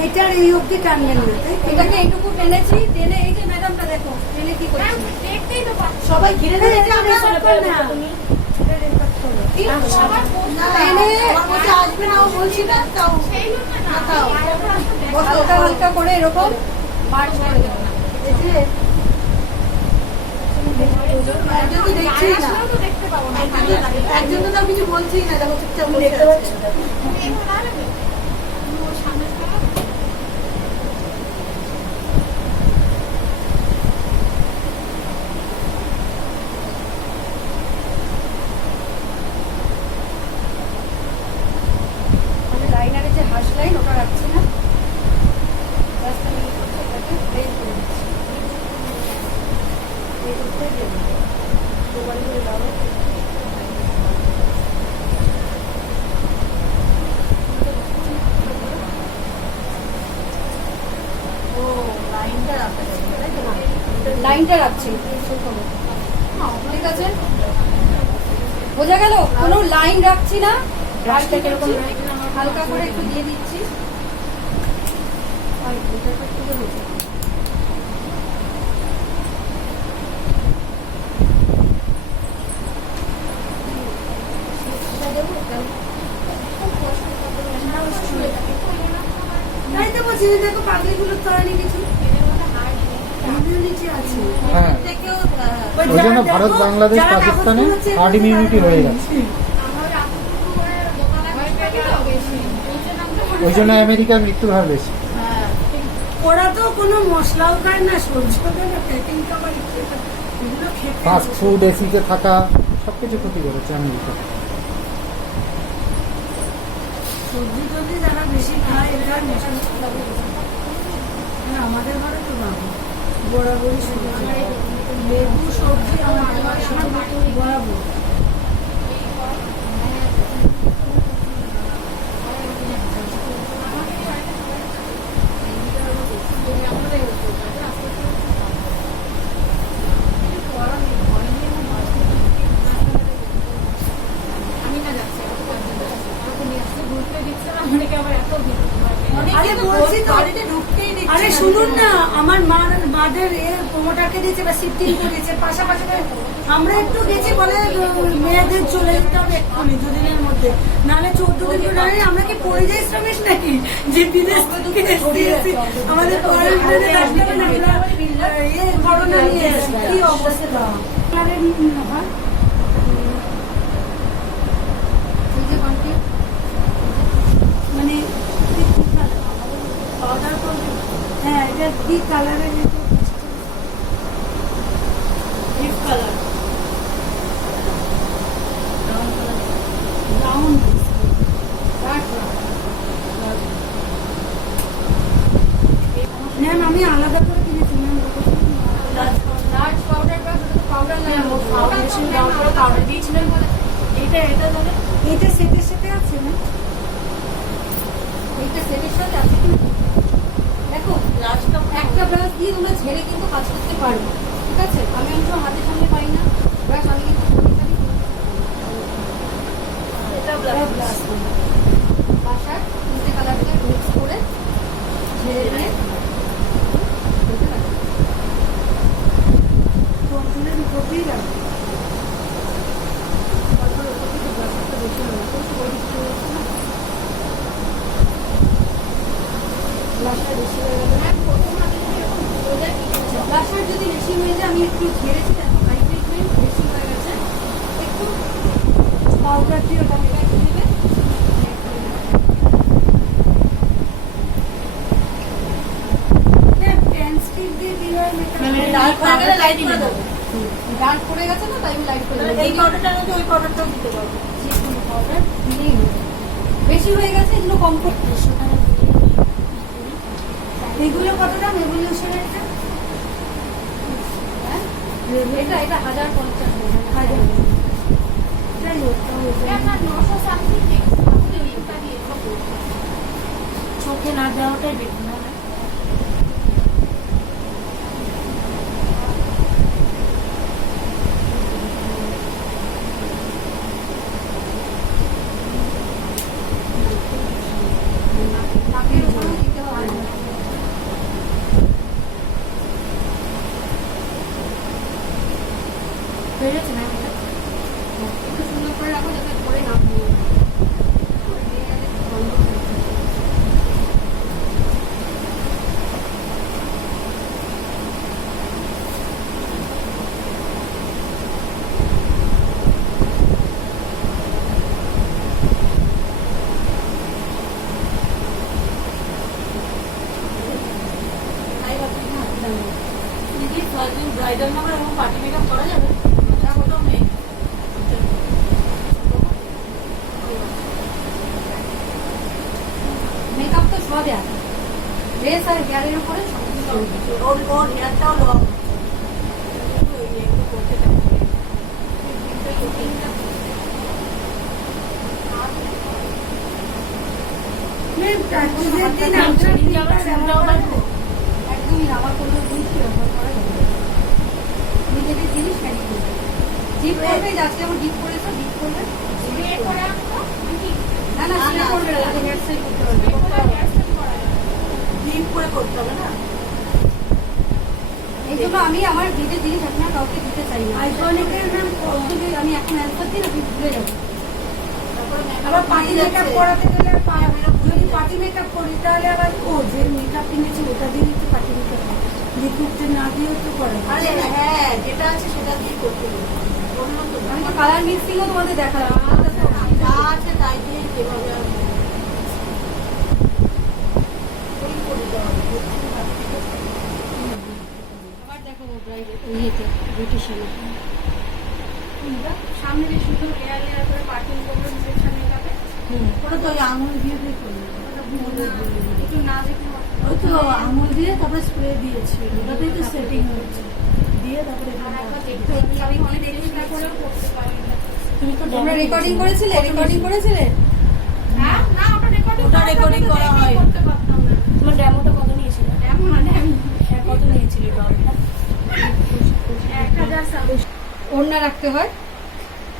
এইটার এই অবধি টানবেন না তাই তো? এটাকে এইটুকু টেনেছি, টেনে এই যে ম্যাডামটা দেখো টেনে কি করছি। সবাই ঘিরে এই যে ধরেছে আমরা আমরা। record না। তুমি এটা record করো। আমার মধ্যে আসবে না ও বলছি না তাও না তাও হালকা হালকা করে এরকম মার্চ করে দেবো। এই যে একজন তো দেখছেই না একজন তো তাও কিছু বলছেই না দেখো চুপচাপ বসে দেখতে আছে। পাচ্ছি আমি লাইনারে যে হাস লাইন ওটা রাখছি না, জাস্ট আমি এই করতে এটাকে ব্লেন্ড করে দিচ্ছি। এই করতে দেবো দুবার করে দাও। ও লাইনটা রাখা যাবে তাই তো? লাইনটা রাখছি, ঠিক আছে? বোঝা গেল? কোনো লাইন রাখছি না, রাস্তা কিরকম হালকা করে একটু দিয়ে দিচ্ছি। আর এটা একটু করে দিচ্ছি। এটা দেবো, তাহলে তাই তো বলছি যে দেখো পাগলিগুলো তো হয়নি কিছু আমাদের নিচে আছে হ্যাঁ দেখেও ওই জন্য ভারত বাংলাদেশ পাকিস্তানে হার্ড ইমিউনিটি হয়ে গেছে, ওই জন্য আমেরিকার মৃত্যুর হার বেশি। ওরা তো কোনো মশলাও খায় না সবজি খায় না প্যাকিং খাবার এগুলো খেতে ফাস্ট ফুড, এসিতে থাকা সবকিছু ক্ষতি করেছে আমেরিকা। সবজি টবজি যারা বেশি খায় এরা মশলা খাবে আমাদের ঘরে তো বাবু বরাবরই সবজি লেবু সবজি আমাদের ঘরে সবজি বরাবর আরে বলছি তো ঢুকতেই দিচ্ছে আরে না। শুনুন না আমার মাদের প্রমোটারকে দিয়েছে বা শিফটিং করেছে পাশাপাশি আমরা একটু গেছি বলে মেয়েদের চলে যেতে হবে এক্ষুনি দুদিনের মধ্যে নাহলে 14 দিন ধরে দাঁড়িয়ে আমরা কি পরিযায়ী শ্রমিক নাকি যে বিদেশ থেকে এসেছি আমাদের কোয়ারেন্টাইনে থাকতে হবে না আমরা করোনা নিয়ে এসেছি। কি অবস্থা আরে হয় এই যে বাটি, মানে অর্ডার করবে হ্যাঁ এটা কি কালারের ডিপ কালার ব্রাউন ম্যাম আমি আলাদা করে কিনেছি ম্যাম লার্জ পাউডার বা ছোট পাউডার না, ফাউন্ডেশন দাও করে পাউডার দিয়েছিলেন বলে এটা ধরে এটা সেটের সাথে আছে না এইটা সেটের সাথে আছে কি দেখো। লাস্টটা একটা ব্রাশ দিয়ে তোমরা ঝেড়ে কিন্তু কাজ করতে পারবে, ঠিক আছে? আমি অন্তত হাতের সামনে পাই না ব্রাশ, আমি কিন্তু এটা ব্রাশ বাসার তিনটে কালারকে মিক্স করে ঝেড়ে নিয়ে বলতে পারি। কন্ট্রোলের উপর দিয়ে রাখবে তারপর ওপর থেকে ব্রাশটা বেশি হলো না, একটু ওই দিকটা হয়েছে না, ব্রাশটা বেশি হয়ে গেল না। ব্রাশার যদি বেশি হয়ে যায় আমি একটু ঝেড়েছি, দেখো হাই ট্রিটমেন্ট বেশি হয়ে গেছে, একটু পাউডার দিয়ে ওটা মেখে দিবে। পেন স্টিক দিয়ে দিলে মানে ডার্ক হয়ে গেলে লাইট করে দেবো ডার্ক পড়ে গেছে না, তাই আমি লাইট করে এই পাউডারটা না তো ওই পাউডারটাও দিতে পারবো যে কোনো পাউডার দিলেই হবে। বেশি হয়ে গেছে এগুলো কম করে এগুলো কত দাম এভলিউশনের এটা হ্যাঁ? এটা 1050 হাজার যাই হোক তাহলে আপনার 900 সামথিং ড্রেস আর হেয়ারের উপরে সবকিছু চলবে। ওর হেয়ারটাও লং একটু করতে থাকবে প্র্যাকটিসের দিন আমরা সেদিনকে আবার চুলটাও বাঁধবো। একদমই না, আমার কোনো জিনিসই ব্যবহার করা যাবে না। নিজেদের জিনিস ক্যারি করবে, ডিপ করবে, যাচ্ছে যেমন ডিপ করেছো ডিপ করবে। স্প্রে করে আনবো নাকি? না না, সেটা করবে না, হেয়ার স্টাইল করতে পারবে। ডিপ করে করতে হবে না এই জন্য আমি আমার নিজের জিনিস এখন আর কাউকে দিতে চাই না। আইকনিকের ম্যাম যদি আমি এখন অ্যান্সার দিই না, তুমি ভুলে যাবো। আবার পার্টি মেকআপ করাতে গেলে যদি পার্টি মেকআপ করি তাহলে আবার ও যে মেকআপ কিনেছি ওটা দিয়ে তো পার্টি মেকআপ লিকুইডটা না দিয়েও তো করে আরে হ্যাঁ যেটা আছে সেটা দিয়ে করতে হবে অন্য তো না। আমি তো কালার মিক্সিংও তোমাদের দেখালাম। যা আছে তাই দিয়ে যেভাবে আমি ওই করে দেওয়া হবে। আবার দেখাবো ব্রাইডের ইয়েতে বিউটিশিয়ানে। সামনে যে সুন্দর লেয়ার লেয়ার করে পার্টিং করবো রিসেপশন মেকআপে। ওটা তো ওই আঙুল দিয়ে দিয়ে করবে একটু না দেখে ওই তো আঙুল দিয়ে তারপরে স্প্রে দিয়েছি ওটাতেই তো সেটিং হচ্ছে দিয়ে তারপরে আমি কি দেখি না করেও করতে পারি না। তুমি তো তোমরা রেকর্ডিং করেছিলে? রেকর্ডিং করেছিলে? হ্যাঁ না ওটা রেকর্ডিং করা হয় তোমার ড্যামোটা কত নিয়েছিল? এমন মানে কত নিয়েছিল ডলটা? ওড়না রাখতে হয়,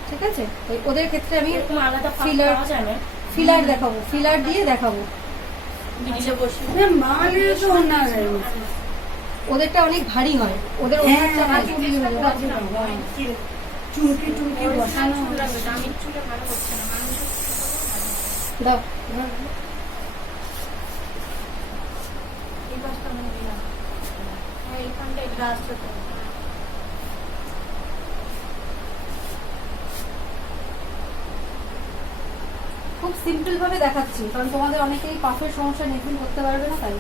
ঠিক আছে? ওই ওদের ক্ষেত্রে আমি এরকম আলাদা ফিলার পাওয়া যায় না? ফিলার দেখাবো, ফিলার দিয়ে দেখাবো। নিচে বসে মালে তো না ওদেরটা অনেক ভারী হয়, ওদের হ্যাঁ, ওড়নাটা ভারী। চুমকি টুমকি বসানো দাও। খুব সিম্পল ভাবে দেখাচ্ছি, কারণ তোমাদের অনেকেই পাফের সমস্যা নেকলিন করতে পারবে না, তাই।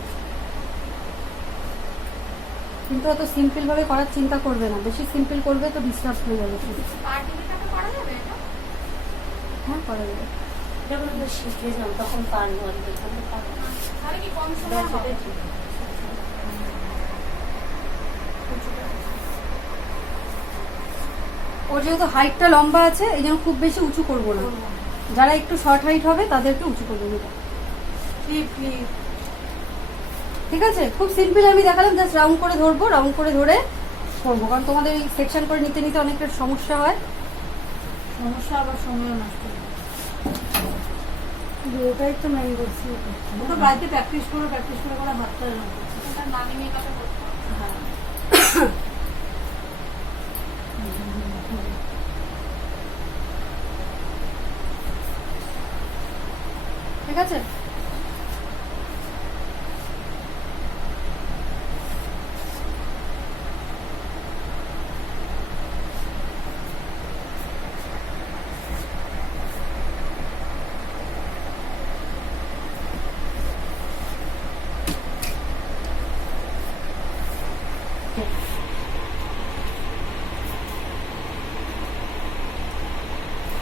কিন্তু অত সিম্পল ভাবে করার চিন্তা করবে না, বেশি সিম্পল করবে তো ডিস্টার্ব হয়ে যাবে। হ্যাঁ, করা যাবে। যখন আমরা শিখেছিলাম তখন পারবো আর কি, এখন তো পারবো না। ওর যেহেতু হাইটটা লম্বা আছে, এই জন্য খুব বেশি উঁচু করবো না। যারা একটু শর্ট হাইট হবে তাদেরকে উঁচু করবো না। ঠিক আছে, খুব সিম্পল আমি দেখালাম, জাস্ট রাউন্ড করে ধরবো, রাউন্ড করে ধরে করবো, কারণ তোমাদের এই সেকশন করে নিতে নিতে অনেকটা সমস্যা হয়। সমস্যা আবার সময়ও নষ্ট হবে ওটাই তো মেন করছি ওটা বাড়িতে প্র্যাকটিস করে করে হাতটা ঠিক আছে,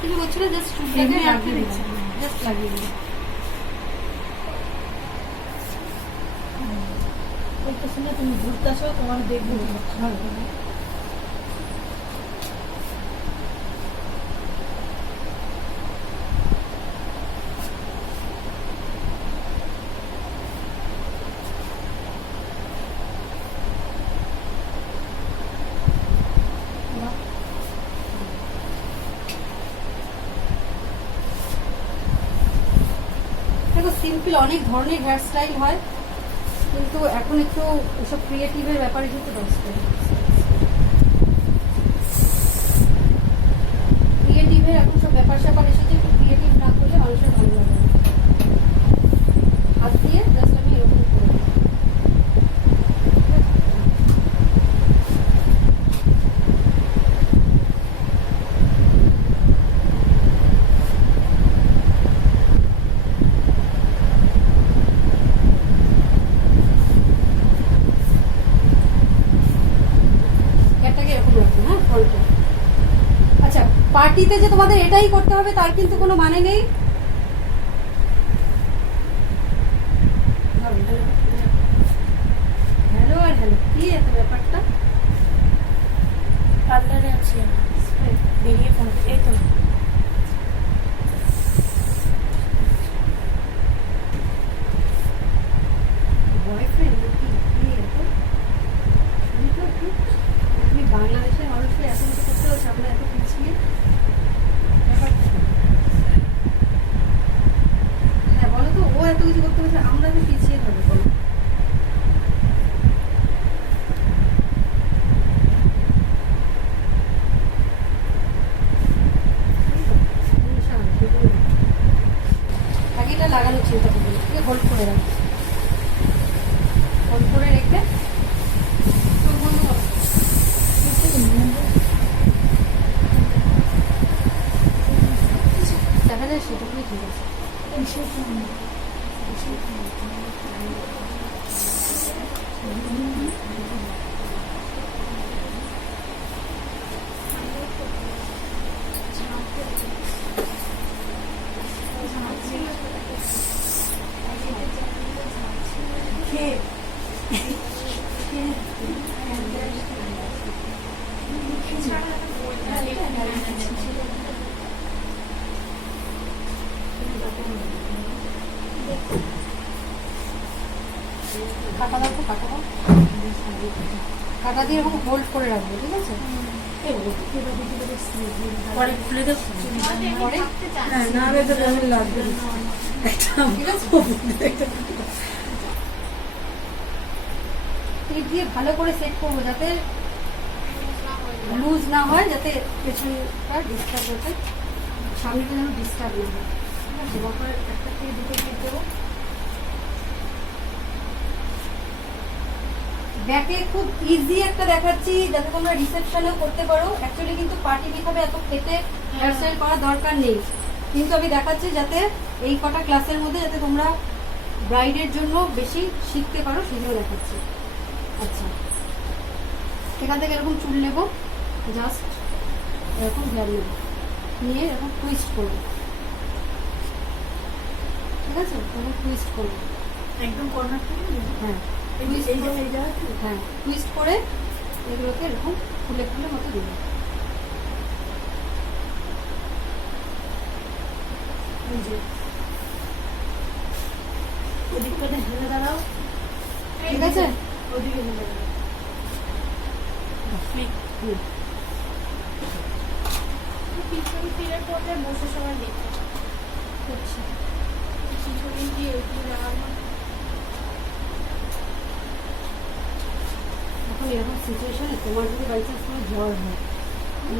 কিছু করছিল, জাস্ট চুলটাকে লাগিয়ে দিচ্ছি, জাস্ট লাগিয়ে দিচ্ছি। বলতেছি না তুমি ঘুরতেছো তোমার দেখবো দেখো, সিম্পল অনেক ধরনের হেয়ার স্টাইল হয়, কিন্তু এখন একটু এসব ক্রিয়েটিভের ব্যাপারে কিন্তু ব্যস্ত। ক্রিয়েটিভের এখন সব ব্যাপার স্যাপার এসেছে, একটু ক্রিয়েটিভ না করলে মানুষের ভালো লাগে না। হাত দিয়ে জাস্ট আমি এরকম করে দিই। হেয়ারটাকে এরকম রাখবো, হ্যাঁ, ফ্রন্টে। আচ্ছা, পার্টিতে যে তোমাদের এটাই করতে হবে তার কিন্তু কোনো মানে নেই। কি এত ব্যাপারটা? পার্লারে আছি আমি, বেরিয়ে ফোন এই তো বয়ফ্রেন্ড কি কি এত? তুমি তো একটু তুমি বাংলাদেশের মানুষকে এত কিছু করতে হচ্ছে, আমরা এত পিছিয়ে ব্যাপারটা কি? হ্যাঁ বলো তো, ও এত কিছু করতে হচ্ছে, আমরা তো পিছিয়ে থাকবো বলো। আগে এটা লাগানোর চিন্তা করবো, হোল্ড করে রাখবো, হোল্ড করে রেখে চোখ বন্ধ করো। দেখা যায় সেটুকুই ঠিক আছে। কাটা দাও তো, কাটা দাও, কাটা দিয়ে এরকম হোল্ড করে রাখবো, ঠিক আছে? পরে খুলে দেবো। পরে হ্যাঁ না হলে তো কেমন লাগবে ঠিক আছে, ক্লিপ দিয়ে ভালো করে সেট করবো যাতে লুজ না হয়, যাতে পেছনটা ডিস্টার্ব হতে, সামনেটা যেন ডিস্টার্ব না হয়। ঠিক আছে, তারপরে একটা থেকে দুটো ক্লিপ দেবো। ব্যাকে খুব ইজি একটা দেখাচ্ছি যাতে তোমরা রিসেপশনেও করতে পারো। অ্যাকচুয়ালি কিন্তু পার্টি মেকআপে এত খেতে হেয়ারস্টাইল করার দরকার নেই, কিন্তু আমি দেখাচ্ছি যাতে এই কটা ক্লাসের মধ্যে যাতে তোমরা ব্রাইডের জন্য বেশি শিখতে পারো, সেগুলো দেখাচ্ছি। আচ্ছা, এখান থেকে এরকম চুল নেবো, জাস্ট এরকম হেয়ার নেব, নিয়ে এরকম টুইস্ট করবো, ঠিক আছে? এরকম টুইস্ট করবো, একদম কর্নার থেকে হ্যাঁ হ্যাঁ, টুইস্ট করে এগুলোকে এরকম ফুলে ফুলে মতো দেবো। ওদিকটা হেলে দাঁড়াও, ঠিক আছে? ওদিকে হেলে দাঁড়াও। হুম। পিছন ফিরে পড়লে বসে সবাই দেখে করছি। পিছনে গিয়ে এগিয়ে দাঁড়ানো। এখন এরকম সিচুয়েশনে তোমার যদি বাই চান্স কোনো জ্বর হয়,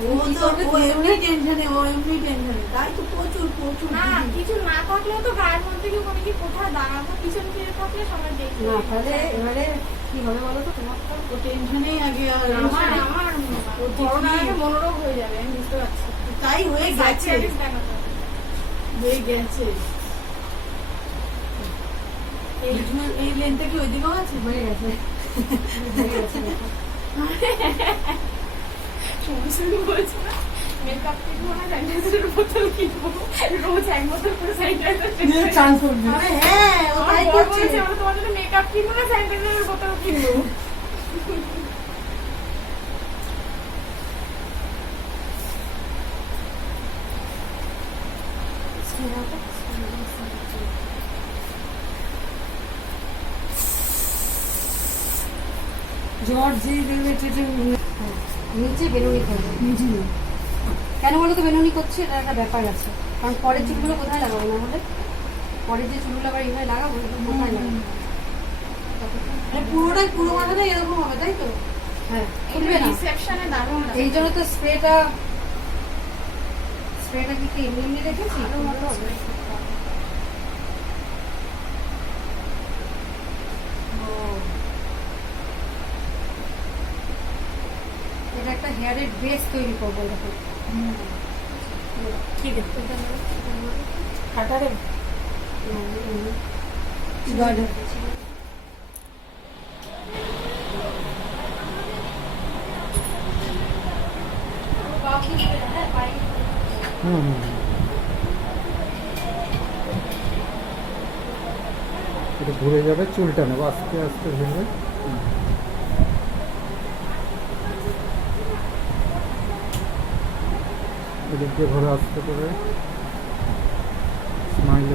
ও তো ও এমনি টেনশনে, ও এমনি টেনশনে, তাই তো প্রচুর প্রচুর না কিছু না থাকলেও তো গায়ের মধ্যে কেউ কোনো কি কোথায় দাঁড়াবো, পিছন ফিরে থাকলে সবাই দেখবে। না তাহলে এবারে কি হবে বলো তো? তোমার তো ও টেনশনেই আগে আর আমার আমার ও করোনার আগে ঠিক- মনোরোগ হয়ে যাবে, আমি বুঝতে পারছি। তাই হয়ে গেছে, সাইকিয়াট্রিস্ট দেখাতে হবে। হয়ে গেছে। এই লেনটা কি ওইদিকেও আছে? হয়ে গেছে, হয়ে গেছে ব্যাপার। শুধু বলছি না, মেকআপ কিনবো না, স্যানিটাইজারের বোতল কিনবো, রোজ এক বোতল করে স্যানিটাইজার চান করবে আরে হ্যাঁ, ও আমার তাই বর করছে। বলছে, আমরা তোমার জন্য মেকআপ কিনবো না, স্যানিটাইজারের বোতল কিনবো। জ্বর যে নিচে বেরোনি করবে। কেন বলো তো বেনুনি করছে? এটা একটা ব্যাপার আছে, কারণ পরের চুলগুলো কোথায় লাগাবো? না হলে পরের যে চুলগুলো আবার এইভাবে লাগাবো, এগুলো কোথায় লাগাবো? মানে পুরোটাই পুরো মাথাটা এরকম হবে, তাই তো? হ্যাঁ, খুলবে না। রিসেপশনে দারুণ লাগে। এই জন্য তো স্প্রেটা কি এমনি এমনি রেখেছি? এটা একটা হেয়ারের বেস তৈরি করবো এরকম। ঠিক আছে, কাটারে হুম হুম। এটা ঘুরে যাবে, চুলটা নেবো আস্তে আস্তে ঘুরবে। এদিক দিয়ে ঘরে আসতে পারে স্মাইল